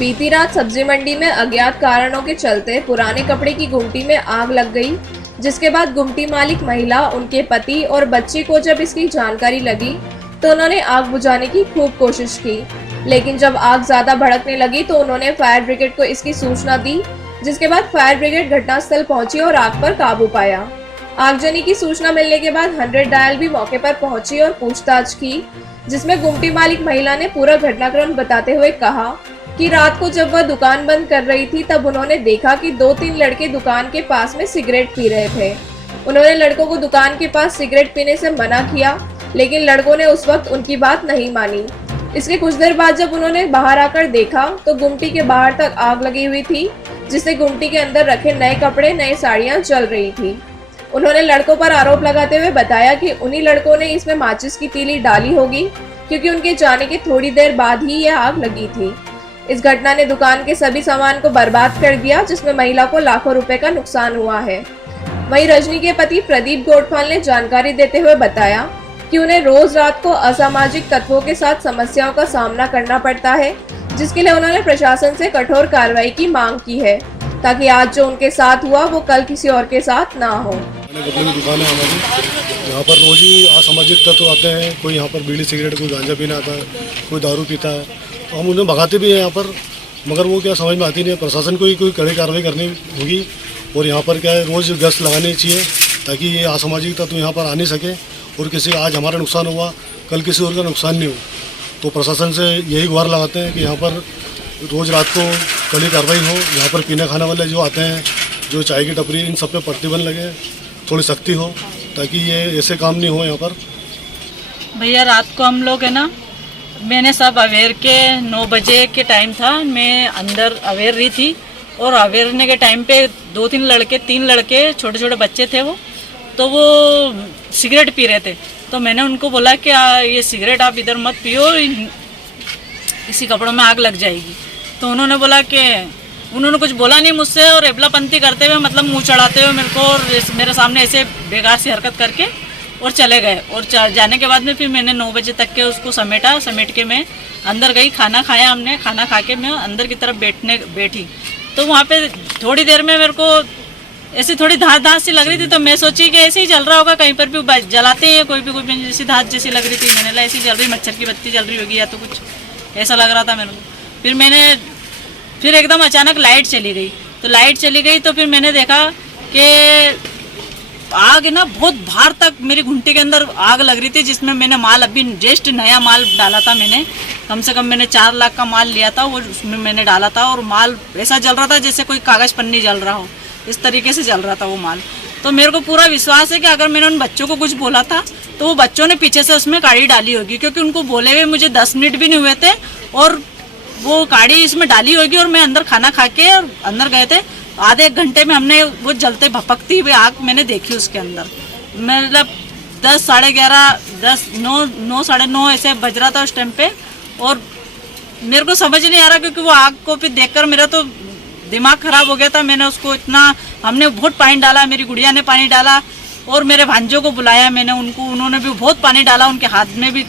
बीती रात सब्जी मंडी में अज्ञात कारणों के चलते पुराने कपड़े की गुमटी में आग लग गई, जिसके बाद गुमटी मालिक महिला, उनके पति और बच्ची को जब इसकी जानकारी लगी तो उन्होंने आग बुझाने की खूब कोशिश की, लेकिन जब आग ज्यादा भड़कने लगी तो उन्होंने फायर ब्रिगेड को इसकी सूचना दी, जिसके बाद फायर ब्रिगेड घटनास्थल पहुंची और आग पर काबू पाया। आगजनी की सूचना मिलने के बाद 100 डायल भी मौके पर पहुंची और पूछताछ की, जिसमें गुमटी मालिक महिला ने पूरा घटनाक्रम बताते हुए कहा कि रात को जब वह दुकान बंद कर रही थी तब उन्होंने देखा कि 2-3 लड़के दुकान के पास में सिगरेट पी रहे थे। उन्होंने लड़कों को दुकान के पास सिगरेट पीने से मना किया, लेकिन लड़कों ने उस वक्त उनकी बात नहीं मानी। इसके कुछ देर बाद जब उन्होंने बाहर आकर देखा तो गुमटी के बाहर तक आग लगी हुई थी, जिससे गुमटी के अंदर रखे नए कपड़े, नई साड़ियां जल रही थी। उन्होंने लड़कों पर आरोप लगाते हुए बताया कि उन्हीं लड़कों ने इसमें माचिस की तीली डाली होगी, क्योंकि उनके जाने के थोड़ी देर बाद ही यह आग लगी थी। इस घटना ने दुकान के सभी सामान को बर्बाद कर दिया, जिसमें महिला को लाखों रुपए का नुकसान हुआ है। वहीं रजनी के पति प्रदीप गोठवाल ने जानकारी देते हुए बताया कि उन्हें रोज रात को असामाजिक तत्वों के साथ समस्याओं का सामना करना पड़ता है, जिसके लिए उन्होंने प्रशासन से कठोर कार्रवाई की मांग की है, ताकि आज जो उनके साथ हुआ वो कल किसी और के साथ ना हो। दुकान है हमारी, यहाँ पर रोज ही असामाजिक तत्व आते हैं। कोई यहाँ पर बीड़ी सिगरेट, कोई गांजा पीना आता है, कोई दारू पीता है, तो हम उन्हें भगाते भी हैं यहाँ पर, मगर वो क्या समझ में आती नहीं है। प्रशासन को ही कोई कड़ी कार्रवाई करनी होगी और यहाँ पर क्या है, रोज़ गश्त लगानी चाहिए ताकि ये असामाजिक तत्व यहाँ पर आ नहीं सके और किसी आज हमारा नुकसान हुआ कल किसी और का नुकसान नहीं हो। तो प्रशासन से यही गुहार लगाते हैं कि यहाँ पर रोज़ रात को कड़ी कार्रवाई हो। यहाँ पर पीने खाने वाले जो आते हैं, जो चाय की टपरी, इन सब पे प्रतिबंध लगे, थोड़ी सख्ती हो ताकि ये ऐसे काम नहीं हो यहाँ पर। भैया रात को हम लोग है ना, मैंने सब अवेयर के 9 बजे के टाइम था, मैं अंदर अवेयर रही थी और अवेयरने के टाइम पे 2-3 लड़के, 3 लड़के, छोटे छोटे बच्चे थे वो सिगरेट पी रहे थे। तो मैंने उनको बोला कि ये सिगरेट आप इधर मत पियो, इसी कपड़ों में आग लग जाएगी। तो उन्होंने बोला कि उन्होंने कुछ बोला नहीं मुझसे और एबलापंती करते हुए, मतलब मुंह चढ़ाते हुए मेरे को और मेरे सामने ऐसे बेकार सी हरकत करके और चले गए। और जाने के बाद में फिर मैंने 9 बजे तक के उसको समेट के मैं अंदर गई, खाना खाया हमने। खाना खा के मैं अंदर की तरफ बैठी तो वहाँ पे थोड़ी देर में मेरे को ऐसी थोड़ी धाँस सी लग रही थी। तो मैं सोची कि ऐसे ही जल रहा होगा, कहीं पर भी जलाते हैं कोई भी जैसी धाँस जैसी लग रही थी। मैंने बोला ऐसी जल रही, मच्छर की बत्ती जल रही होगी या तो कुछ ऐसा लग रहा था मेरे को। फिर एकदम अचानक लाइट चली गई। तो लाइट चली गई तो फिर मैंने देखा कि आग ना बहुत बाहर तक मेरी घुंटी के अंदर आग लग रही थी, जिसमें मैंने माल अभी जस्ट नया माल डाला था। मैंने कम से कम मैंने 4 लाख का माल लिया था, वो उसमें मैंने डाला था और माल ऐसा जल रहा था जैसे कोई कागज़ पन्नी जल रहा हो, इस तरीके से जल रहा था वो माल। तो मेरे को पूरा विश्वास है कि अगर मैंने उन बच्चों को कुछ बोला था तो वो बच्चों ने पीछे से उसमें काड़ी डाली होगी, क्योंकि उनको बोले हुए मुझे 10 मिनट भी नहीं हुए थे और वो काड़ी इसमें डाली होगी। और मैं अंदर खाना खा के अंदर गए थे, आधे 1 घंटे में हमने वो जलते भपकती हुई आग मैंने देखी उसके अंदर। मतलब 10, साढ़े 11, 10, 9, साढ़े 9 ऐसे बज रहा था उस टाइम पे। और मेरे को समझ नहीं आ रहा, क्योंकि वो आग को फिर देखकर मेरा तो दिमाग खराब हो गया था। मैंने उसको हमने बहुत पानी डाला, मेरी गुड़िया ने पानी डाला और मेरे भांजों को बुलाया मैंने, उन्होंने भी बहुत पानी डाला, उनके हाथ में भी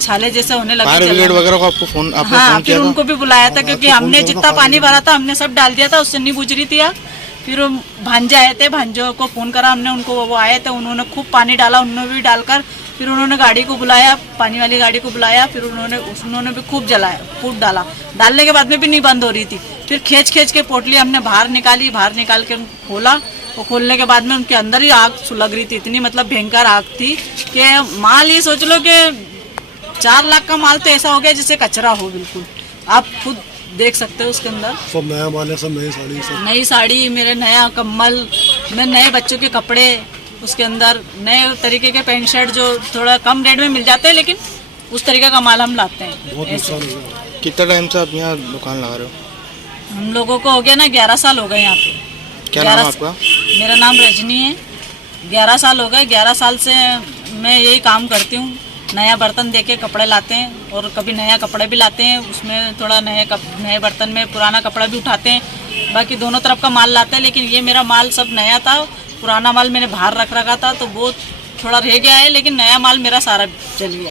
छाले जैसे होने लगे। फायर ब्रिगेड वगैरह को आपको फोन फिर उनको भी बुलाया था, क्योंकि हमने जितना पानी भरा था हमने सब डाल दिया था, उससे नहीं बुझ रही थी आग। फिर भांजे आए थे, भांजों को फोन करा हमने, उनको वो आए थे, उन्होंने खूब पानी डाला, उन्होंने भी डालकर फिर उन्होंने गाड़ी को बुलाया, पानी वाली गाड़ी को बुलाया। फिर उन्होंने भी खूब खूब डाला। डालने के बाद में भी नहीं बंद हो रही थी। फिर खींच के पोटली हमने बाहर निकाल के खोला। और खोलने के बाद में उनके अंदर ही आग सुलग रही थी, इतनी मतलब भयंकर आग थी कि माल ये सोच लो कि 4 लाख का माल तो ऐसा हो गया जैसे कचरा हो, बिल्कुल आप खुद देख सकते हो। उसके अंदर सब नया माल है, सब नई साड़ी, मेरे नया कम्बल, मेरे नए बच्चों के कपड़े, उसके अंदर नए तरीके के पैंट शर्ट जो थोड़ा कम रेट में मिल जाते हैं, लेकिन उस तरीके का माल हम लाते हैं। कितना टाइम से आप यहाँ दुकान लगा रहे हो? हम लोगों को हो गया ना 11 साल हो गए यहाँ पे। क्या नाम है आपका? मेरा नाम रजनी है। 11 साल हो गए। 11 साल से मैं यही काम करती हूँ। नया बर्तन देके कपड़े लाते हैं और कभी नया कपड़े भी लाते हैं, उसमें थोड़ा नए बर्तन में पुराना कपड़ा भी उठाते हैं। बाकी दोनों तरफ का माल लाते हैं, लेकिन ये मेरा माल सब नया था। पुराना माल मैंने बाहर रखा था तो वो थोड़ा रह गया है, लेकिन नया माल मेरा सारा चल गया।